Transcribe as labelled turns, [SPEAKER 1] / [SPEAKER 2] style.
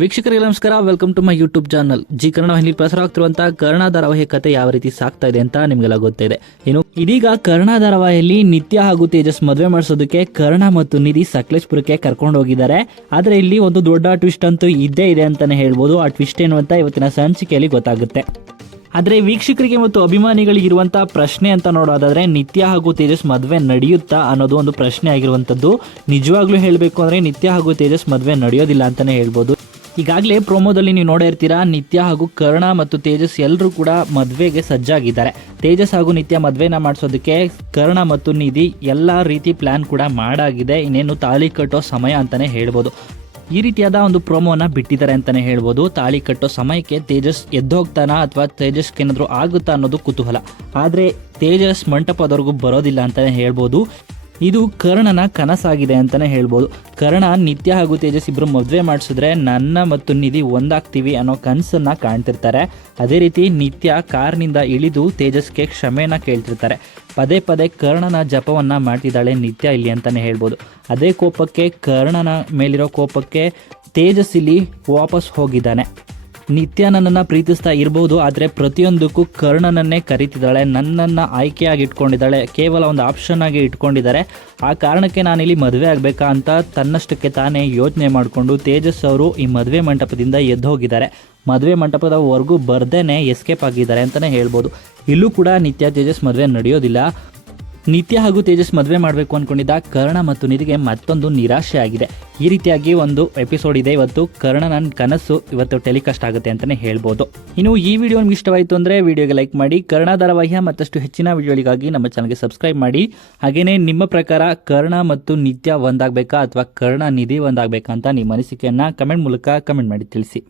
[SPEAKER 1] ವೀಕ್ಷಕರಿಗೆ ನಮಸ್ಕಾರ. Welcome to my YouTube channel Zee Kannada ವಾಹಿನಿ ಪ್ರಸಾರವಾಗ್ತಿರುವಂತಹ ಕರ್ಣ ಧಾರಾವಾಹಿ ಕತೆ ಯಾವ ರೀತಿ ಸಾಗ್ತಾ ಇದೆ ಅಂತ ನಿಮಗೆಲ್ಲ ಗೊತ್ತಿದೆ. ಇನ್ನು ಇದೀಗ ಕರ್ಣ ಧಾರಾವಾಹಿಯಲ್ಲಿ ನಿತ್ಯ ಹಾಗೂ ತೇಜಸ್ ಮದುವೆ ಮಾಡಿಸೋದಕ್ಕೆ ಕರ್ಣ ಮತ್ತು ನಿಧಿ ಸಕಲೇಶ್ಪುರಕ್ಕೆ ಕರ್ಕೊಂಡು ಹೋಗಿದ್ದಾರೆ. ಆದ್ರೆ ಇಲ್ಲಿ ಒಂದು ದೊಡ್ಡ ಟ್ವಿಸ್ಟ್ ಅಂತೂ ಇದ್ದೇ ಇದೆ ಅಂತಾನೆ ಹೇಳ್ಬೋದು. ಆ ಟ್ವಿಸ್ಟ್ ಏನು ಅಂತ ಇವತ್ತಿನ ಸಂಚಿಕೆಯಲ್ಲಿ ಗೊತ್ತಾಗುತ್ತೆ. ಆದ್ರೆ ವೀಕ್ಷಕರಿಗೆ ಮತ್ತು ಅಭಿಮಾನಿಗಳಿಗೆ ಇರುವಂತಹ ಪ್ರಶ್ನೆ ಅಂತ ನೋಡೋದಾದ್ರೆ ನಿತ್ಯ ಹಾಗೂ ತೇಜಸ್ ಮದುವೆ ನಡೆಯುತ್ತಾ ಅನ್ನೋದು ಒಂದು ಪ್ರಶ್ನೆ ಆಗಿರುವಂತದ್ದು ನಿಜವಾಗ್ಲೂ ಹೇಳಬೇಕು ಅಂದ್ರೆ ನಿತ್ಯ ಹಾಗೂ ತೇಜಸ್ ಮದುವೆ ನಡೆಯೋದಿಲ್ಲ ಅಂತಾನೆ ಹೇಳ್ಬೋದು. ಈಗಾಗಲೇ ಪ್ರೋಮೋದಲ್ಲಿ ನೀವು ನೋಡೇ ಇರ್ತೀರಾ, ನಿತ್ಯ ಹಾಗೂ ಕರ್ಣ ಮತ್ತು ತೇಜಸ್ ಎಲ್ಲರೂ ಕೂಡ ಮದುವೆಗೆ ಸಜ್ಜಾಗಿದ್ದಾರೆ. ತೇಜಸ್ ಹಾಗೂ ನಿತ್ಯ ಮದುವೆನ ಮಾಡಿಸೋದಕ್ಕೆ ಕರ್ಣ ಮತ್ತು ನಿಧಿ ಎಲ್ಲ ರೀತಿ ಪ್ಲಾನ್ ಕೂಡ ಮಾಡಾಗಿದೆ. ಇನ್ನೇನು ತಾಳಿ ಕಟ್ಟೋ ಸಮಯ ಅಂತಲೇ ಹೇಳ್ಬೋದು. ಈ ರೀತಿಯಾದ ಒಂದು ಪ್ರೋಮೋನ ಬಿಟ್ಟಿದ್ದಾರೆ ಅಂತಲೇ ಹೇಳ್ಬೋದು. ತಾಳಿ ಕಟ್ಟೋ ಸಮಯಕ್ಕೆ ತೇಜಸ್ ಎದ್ದೋಗ್ತಾನ ಅಥವಾ ತೇಜಸ್ಗೆ ಏನಾದರೂ ಆಗುತ್ತಾ ಅನ್ನೋದು ಕುತೂಹಲ. ಆದರೆ ತೇಜಸ್ ಮಂಟಪದವರೆಗೂ ಬರೋದಿಲ್ಲ ಅಂತಲೇ ಹೇಳ್ಬೋದು. ಇದು ಕರ್ಣನ ಕನಸಾಗಿದೆ ಅಂತಾನೆ ಹೇಳ್ಬೋದು. ಕರ್ಣ, ನಿತ್ಯ ಹಾಗೂ ತೇಜಸ್ ಇಬ್ರು ಮದುವೆ ಮಾಡಿಸಿದ್ರೆ ನನ್ನ ಮತ್ತು ನಿಧಿ ಒಂದಾಗ್ತೀವಿ ಅನ್ನೋ ಕನಸನ್ನ ಕಾಣ್ತಿರ್ತಾರೆ. ಅದೇ ರೀತಿ ನಿತ್ಯ ಕಾರ್ನಿಂದ ಇಳಿದು ತೇಜಸ್ಗೆ ಕ್ಷಮೆನ ಕೇಳ್ತಿರ್ತಾರೆ. ಪದೇ ಪದೇ ಕರ್ಣನ ಜಪವನ್ನ ಮಾಡ್ತಿದ್ದಾಳೆ ನಿತ್ಯ ಇಲ್ಲಿ ಅಂತಾನೆ ಹೇಳ್ಬೋದು. ಅದೇ ಕೋಪಕ್ಕೆ ಕರ್ಣನ ಮೇಲಿರೋ ಕೋಪಕ್ಕೆ ತೇಜಸ್ ಇಲ್ಲಿ ವಾಪಸ್ ಹೋಗಿದ್ದಾನೆ. ನಿತ್ಯ ನನ್ನನ್ನು ಪ್ರೀತಿಸ್ತಾ ಇರಬಹುದು ಆದರೆ ಪ್ರತಿಯೊಂದಕ್ಕೂ ಕರ್ಣನನ್ನೇ ಕರೀತಿದ್ದಾಳೆ. ನನ್ನನ್ನು ಆಯ್ಕೆಯಾಗಿ ಇಟ್ಕೊಂಡಿದ್ದಾಳೆ. ಕೇವಲ ಒಂದು ಆಪ್ಷನ್ ಆಗಿ ಇಟ್ಕೊಂಡಿದ್ದಾರೆ. ಆ ಕಾರಣಕ್ಕೆ ನಾನಿಲ್ಲಿ ಮದುವೆ ಆಗಬೇಕಾ ಅಂತ ತನ್ನಷ್ಟಕ್ಕೆ ತಾನೇ ಯೋಚನೆ ಮಾಡಿಕೊಂಡು ತೇಜಸ್ ಅವರು ಈ ಮದುವೆ ಮಂಟಪದಿಂದ ಎದ್ದು ಹೋಗಿದ್ದಾರೆ. ಮದುವೆ ಮಂಟಪದವರೆಗೂ ಬರ್ದೇನೆ ಎಸ್ಕೇಪ್ ಆಗಿದ್ದಾರೆ ಅಂತಲೇ ಹೇಳ್ಬೋದು. ಇಲ್ಲೂ ಕೂಡ ನಿತ್ಯ ತೇಜಸ್ ಮದುವೆ ನಡೆಯೋದಿಲ್ಲ. ನಿತ್ಯ ಹಾಗೂ ತೇಜಸ್ ಮದುವೆ ಮಾಡಬೇಕು ಅನ್ಕೊಂಡಿದ್ದ ಕರ್ಣ ಮತ್ತು ನಿಧಿಗೆ ಮತ್ತೊಂದು ನಿರಾಶೆ ಆಗಿದೆ. ಈ ರೀತಿಯಾಗಿ ಒಂದು ಎಪಿಸೋಡ್ ಇದೆ. ಇವತ್ತು ಕರ್ಣ ನನ್ನ ಕನಸು ಇವತ್ತು ಟೆಲಿಕಾಸ್ಟ್ ಆಗುತ್ತೆ ಅಂತಾನೆ ಹೇಳ್ಬೋದು. ಇನ್ನು ಈ ವಿಡಿಯೋ ನಿಮ್ಗೆ ಇಷ್ಟವಾಯಿತು ಅಂದ್ರೆ ವಿಡಿಯೋಗೆ ಲೈಕ್ ಮಾಡಿ, ಕರ್ಣ ಧಾರಾವಾಹಿಯ ಮತ್ತಷ್ಟು ಹೆಚ್ಚಿನ ವಿಡಿಯೋಗಳಿಗಾಗಿ ನಮ್ಮ ಚಾನಲ್ಗೆ ಸಬ್ಸ್ಕ್ರೈಬ್ ಮಾಡಿ. ಹಾಗೇನೇ ನಿಮ್ಮ ಪ್ರಕಾರ ಕರ್ಣ ಮತ್ತು ನಿತ್ಯ ಒಂದಾಗಬೇಕಾ ಅಥವಾ ಕರ್ಣ ನಿಧಿ ಒಂದಾಗಬೇಕಾ ಅಂತ ನಿಮ್ಮ ಅನಿಸಿಕೆಯನ್ನ ಕಮೆಂಟ್ ಮೂಲಕ ಕಮೆಂಟ್ ಮಾಡಿ ತಿಳಿಸಿ.